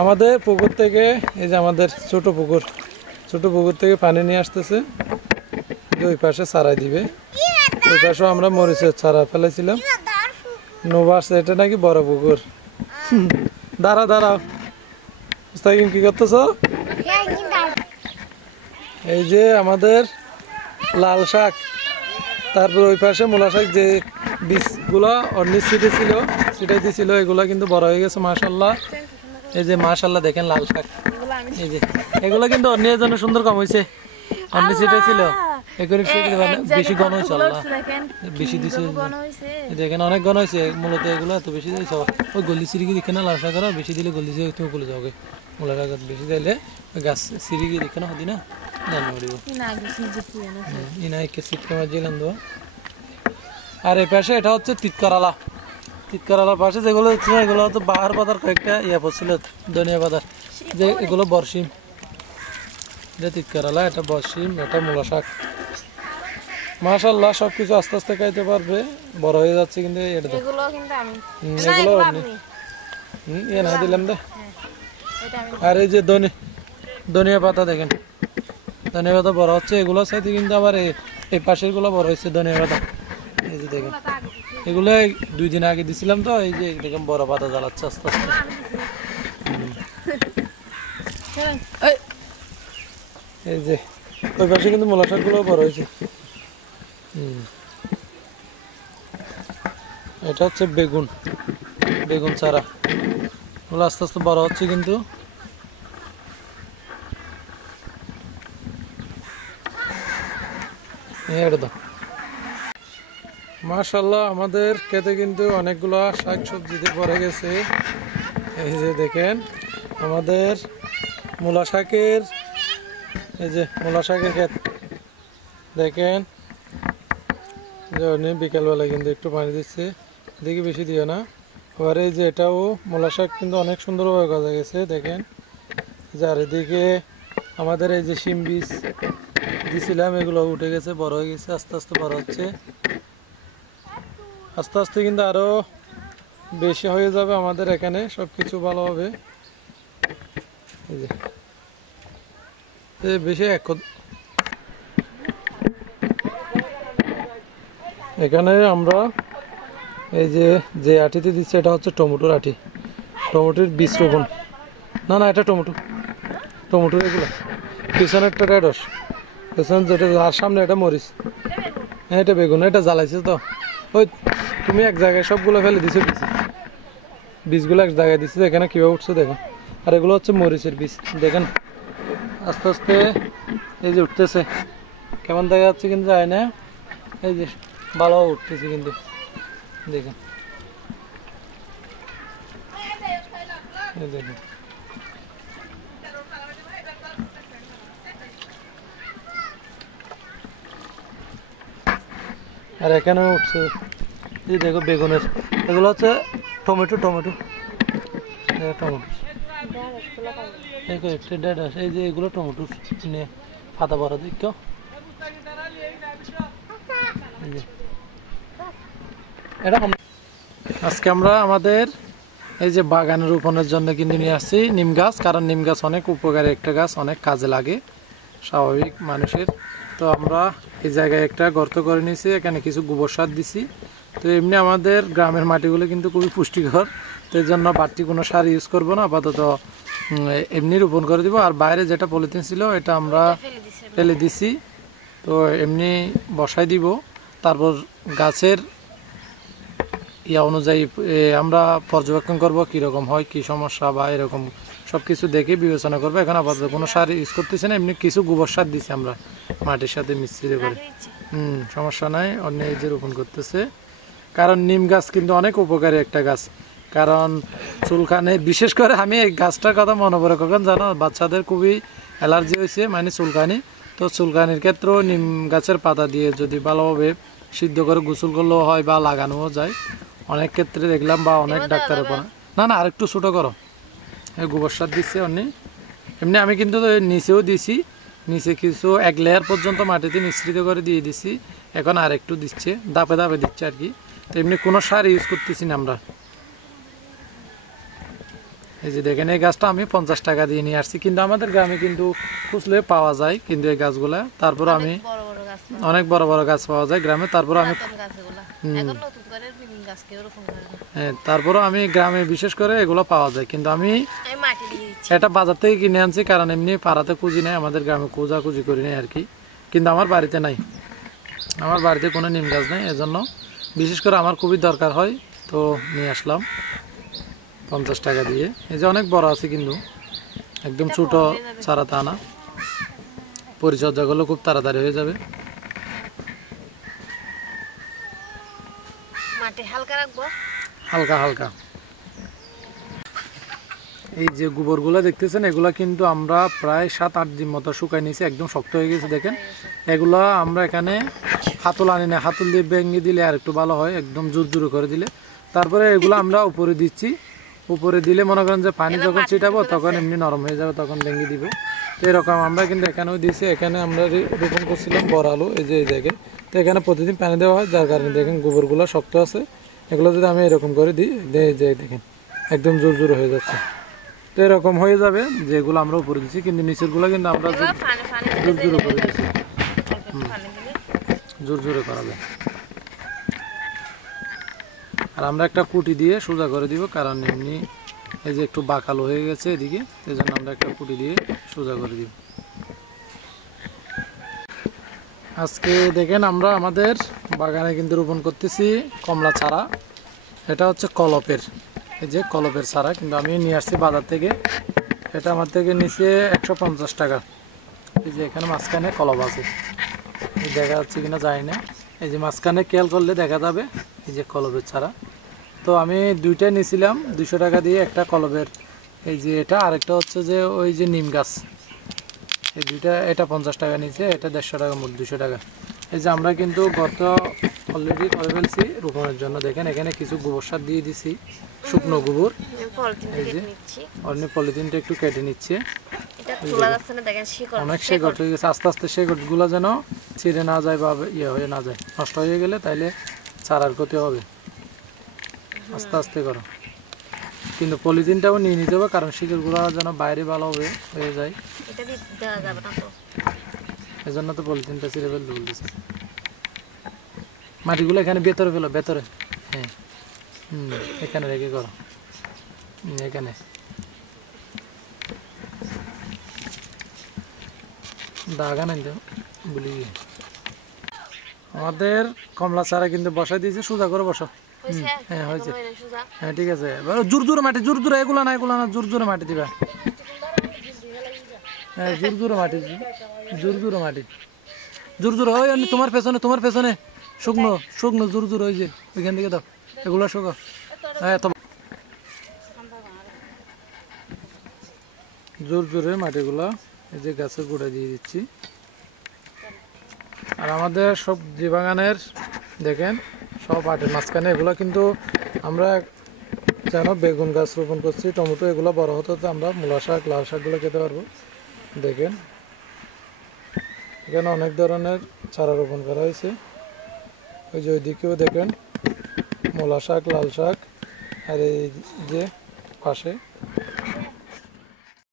আমাদের পুকুর থেকে এই যে আমাদের ছোট পুকুর থেকে পানি নিয়ে আসতেছে, ওই পাশে ছাড়াই দিবে। ওই পাশেও আমরা মরিচের চারা ফেলেছিলাম। নোভাস, এটা নাকি বড় পুকুর। দাঁড়াও মুস্তাকিম, কি করতেছ? এই যে আমাদের লাল শাক, তারপর ওই পাশে মূলা শাক, যে বীজগুলো অন্য ছিটাই দিছিল, এগুলো কিন্তু বড় হয়ে গেছে মাশাআল্লাহ। এই যে মাশাআল্লাহ দেখেন লাল শাক, এই যে এগুলো কিন্তু অন্যের জন্য সুন্দর কম হয়েছে। অন্য ছিটাই ছিল বেশি ঘন হয়েছে, আল্লাহ বেশি দিছে দেখেন, অনেক ঘন হয়েছে। মূলত এগুলো এত বেশি দিয়েছ, ওই গলি সিরিকি দেখে না লাল শাক বেশি দিলে গলি তুমি বলে যাও, মূলা শাক বেশি দিলে ওই গাছ সিরিকি দেখে না হদি না জানি পড়িব ইনা একে সিট কামার জিলাম দো। আর এই পাশে এটা হচ্ছে তিতকরালার পাশে যেগুলো হচ্ছে এগুলো হচ্ছে বাহার পাতার কয়েকটা ইয়া পড়ছিল, ধনিয়া পাতার, যে এগুলো বরসিম। এটা তিতকরালা, এটা বরসিম, এটা মূলা শাক। মাশাআল্লাহ সবকিছু আস্তে আস্তে খাইতে পারবে, বড় হয়ে যাচ্ছে। কিন্তু এটা তো এগুলো না দিলাম দে। আর এই যে ধনিয়া পাতা দেখেন, ধনিয়া পাতা বড় হচ্ছে। এগুলো সাথে কিন্তু আবার এই পাশের গুলো বড় হয়েছে ধনিয়া পাতা। এই যে দেখেন, এগুলো 2 দিন আগে দিছিলাম তো, এই যে দেখেন বড় পাতা জ্বালাচ্ছে আস্তে আস্তে। এই যে ওই পাশে কিন্তু মূলা শাক গুলো বড় হয়েছে। এটা হচ্ছে বেগুন চারা, ওগুলো আস্তে আস্তে বড় হচ্ছে। কিন্তু মাশাআল্লাহ আমাদের খেতে কিন্তু অনেকগুলো শাক সবজিতে পড়ে গেছে। এই যে দেখেন আমাদের মূলা শাকের, এই যে মূলা শাকের ক্ষেত দেখেন, বিকালবেলা কিন্তু একটু পানি দিচ্ছে, দেখি বেশি দিও না। আবার এই যে এটাও মূলা শাক কিন্তু অনেক সুন্দরভাবে গজা গেছে দেখেন। যার এদিকে আমাদের এই যে শিম বীজ দিছিলাম, এগুলো উঠে গেছে, বড় হয়ে গেছে, আস্তে আস্তে বড় হচ্ছে। আস্তে আস্তে কিন্তু আরো বেশি হয়ে যাবে আমাদের এখানে, সবকিছু ভালো হবে। এই যে বেশি এখানে আমরা এই যে আটিতে দিচ্ছি, এটা হচ্ছে টমেটোর আটি, টমেটোর বীজ রোপণ। না এটা টমেটোর এগুলো পিছনে একটা ঢেঁড়স, পেছনে যেটা, আর সামনে এটা মরিচ, হ্যাঁ এটা বেগুন। এটা জ্বালাইছে তো, ওই তুমি এক জায়গায় সবগুলো ফেলে দিছো, বীজগুলো এক জায়গায় দিচ্ছে, এখানে কীভাবে উঠছে দেখো। আর এগুলো হচ্ছে মরিচের বীজ দেখেন, আস্তে আস্তে এই যে উঠতেছে, কেমন দেখা যাচ্ছে কিন্তু যায় না। এই যে ভালো উঠতেছে কিন্তু দেখেন, দেখেন আর এখানেও উঠছে। এই দেখো বেগুনের, এগুলো হচ্ছে টমেটো, এই যে এগুলো টমেটো নিয়ে পাতা বড় দেখো। আজকে আমরা আমাদের এই যে বাগানের রোপণের জন্য কিন্তু নিয়ে আসছি নিম গাছ, কারণ নিম গাছ অনেক উপকারী একটা গাছ, অনেক কাজে লাগে স্বাভাবিক মানুষের। তো আমরা এই জায়গায় একটা গর্ত করে নিয়েছি, এখানে কিছু গোবর সার দিছি। তো এমনি আমাদের গ্রামের মাটিগুলো কিন্তু খুবই পুষ্টিকর, তো এই জন্য বাড়তি কোনো সার ইউজ করবো না, আপাতত এমনি রোপণ করে দিব। আর বাইরে যেটা পলিথিন ছিল এটা আমরা ফেলে দিছি, তো এমনি বসাই দিব। তারপর গাছের ইয়া অনুযায়ী আমরা পর্যবেক্ষণ করব কীরকম হয়, কি সমস্যা বা এরকম সব কিছু দেখে বিবেচনা করবো। এখন আপাতত কোনো সার ইউজ করতেছি না, এমনি কিছু গোবর সার দিচ্ছি আমরা মাটির সাথে মিশ্রিত করে। সমস্যা নাই, অন্য এই যে রোপণ করতেছে। কারণ নিম গাছ কিন্তু অনেক উপকারী একটা গাছ, কারণ চুলকানি, বিশেষ করে আমি এই গাছটার কথা মনে পড়ে কখন জানো, বাচ্চাদের খুবই অ্যালার্জি হয়েছে, মানে চুলকানি। তো চুলকানির ক্ষেত্রেও নিম গাছের পাতা দিয়ে যদি ভালোভাবে সিদ্ধ করে গোসল করলেও হয় বা লাগানোও যায় অনেক ক্ষেত্রে দেখলাম, বা অনেক ডাক্তারের পর। না আরেকটু ছোটো করো, গোবর সার দিচ্ছে অন্য। এমনি আমি কিন্তু নিচেও দিছি, নিচে কিছু 1 লেয়ার পর্যন্ত মাটিতে মিশ্রিত করে দিয়ে দিছি, এখন আর একটু দিচ্ছে, ধাপে ধাপে দিচ্ছে আর কি। তো এমনি কোনো সার ইউজ করতেছি না আমরা। এই যে দেখেন এই গাছটা আমি 50 টাকা দিয়ে নিয়ে আসছি, কিন্তু আমাদের গ্রামে কিন্তু খুঁজলে পাওয়া যায় কিন্তু এই গাছগুলা। তারপর আমি অনেক বড় বড় গাছ পাওয়া যায় গ্রামে। তারপর আমি হ্যাঁ, তারপরও আমি গ্রামে বিশেষ করে এগুলো পাওয়া যায়, কিন্তু আমি এটা বাজার থেকে কিনে আনছি, কারণ এমনি পাড়াতে খুঁজি নেই, আমাদের গ্রামে খোঁজাখুঁজি করি নাই আর কি। কিন্তু আমার বাড়িতে নাই, আমার বাড়িতে কোনো নিম গাছ নেই, এজন্য বিশেষ করে আমার খুবই দরকার হয়, তো নিয়ে আসলাম 50 টাকা দিয়ে। এই যে অনেক বড় আছে, কিন্তু একদম ছোট চারা তা না, পরিচর্যা করলে খুব তাড়াতাড়ি হয়ে যাবে। হালকা হালকা। এই যে গোবরগুলো দেখতেছেন, এগুলা কিন্তু আমরা প্রায় 7-8 দিন মতো শুকাই নিয়েছি, একদম শক্ত হয়ে গেছে দেখেন। এগুলা আমরা এখানে হাতল আনি না, হাতল দিয়ে ভেঙে দিলে আর একটু ভালো হয়, একদম জোর জোর করে দিলে। তারপরে এগুলো আমরা উপরে দিচ্ছি, উপরে দিলে মনে করেন যে পানি যখন ছিটাবো তখন এমনি নরম হয়ে যাবে, তখন ভেঙে দিব। তো এরকম আমরা কিন্তু এখানেও দিয়েছি। এখানে আমরা রোপণ করছিলাম বড় আলু, এই যে এই জায়গায়। তো এখানে প্রতিদিন পানি দেওয়া হয়, যার কারণে দেখেন গোবরগুলো শক্ত আছে। এগুলো যদি আমি এরকম করে দিই, যে দেখেন একদম জোর জোর হয়ে যাচ্ছে। তো এরকম হয়ে যাবে যেগুলো আমরা উপরে দিচ্ছি, কিন্তু নিচের গুলো কিন্তু আমরা জোর জোরে করে দিচ্ছি, জোর জোরে করাবে। আর আমরা একটা কুটি দিয়ে সোজা করে দিব, কারণ এমনি এই যে একটু বাঁকালো হয়ে গেছে এদিকে, এই জন্য আমরা একটা কুটি দিয়ে সোজা করে দিব। আজকে দেখেন আমরা আমাদের বাগানে কিন্তু রোপণ করতেছি কমলা চারা। এটা হচ্ছে কলপের, এই যে কলপের চারা, কিন্তু আমি নিয়ে আসছি বাজার থেকে। এটা আমার থেকে নিচে 150 টাকা। এই যে এখানে মাঝখানে কলপ আছে, দেখা যাচ্ছে কিনা জানি না। এই যে মাঝখানে খেয়াল করলে দেখা যাবে এই যে কলপের চারা। তো আমি দুইটা নিয়েছিলাম 200 টাকা দিয়ে, একটা কলপের এই যে এটা, আরেকটা হচ্ছে যে ওই যে নিম গাছ। এই দুইটা, এটা 50 টাকা নিচে, এটা 150 টাকা, মোট 200 টাকা। এই যে আমরা কিন্তু গত অলরেডি করে ফেলছি রোপণের জন্য। দেখেন এখানে কিছু গোবর সার দিয়ে দিছি, শুকনো গোবর। এই যে অন্য পলিথিনটা একটু কেটে নিচ্ছে, অনেক শেকড় হয়ে গেছে। আস্তে আস্তে শেকড় গুলা যেন ছিঁড়ে না যায় বা ইয়ে হয়ে না যায়, নষ্ট হয়ে গেলে তাইলে চারার ক্ষতি হবে। আস্তে আস্তে করো, কিন্তু পলিথিনটাও নিয়ে নিতে হবে, কারণ শিকড় গুলা যেন বাইরে ভালোভাবে হয়ে যায়। এই জন্য তো পলিথিনটা ছিঁড়ে ফেলতে বলতেছে। মাটিগুলো এখানে ভেতরে ফেলো, ভেতরে। হ্যাঁ, এখানে রেখে করো, এখানে। দাগা নাই তো বলি। আমাদের কমলা চারা কিন্তু বসাই দিয়েছে, সোজা করে বসো। হ্যাঁ হয়েছে, হ্যাঁ ঠিক আছে। জোর জোরে মাটি, জোর জোরে, এগুলো না এগুলো না, জোর জোরে মাটি দিবা। হ্যাঁ জোর জোরে মাটি, জোর জোরে মাটি, জোর জোরে। ওই তোমার পেছনে, তোমার পেছনে শুকনো শুকনো জোর জোর, ওই যে ওইখান থেকে দাও, এগুলো শুকো। হ্যাঁ তো জোর জোরে মাটিগুলো এই যে গাছের গোড়ায় দিয়ে দিচ্ছি। আর আমাদের সবজি বাগানের দেখেন সব মাটির মাঝখানে। এগুলো কিন্তু আমরা যেন বেগুন গাছ রোপণ করছি, টমেটো, এগুলো বড় হতে হতে আমরা মূলা শাক, লাল শাকগুলো খেতে পারবো। দেখেন এখানে অনেক ধরনের চারা রোপণ করা হয়েছে। ওই যে ওইদিকেও দেখেন মূলা শাক, লাল শাক, আর এই যে পাশে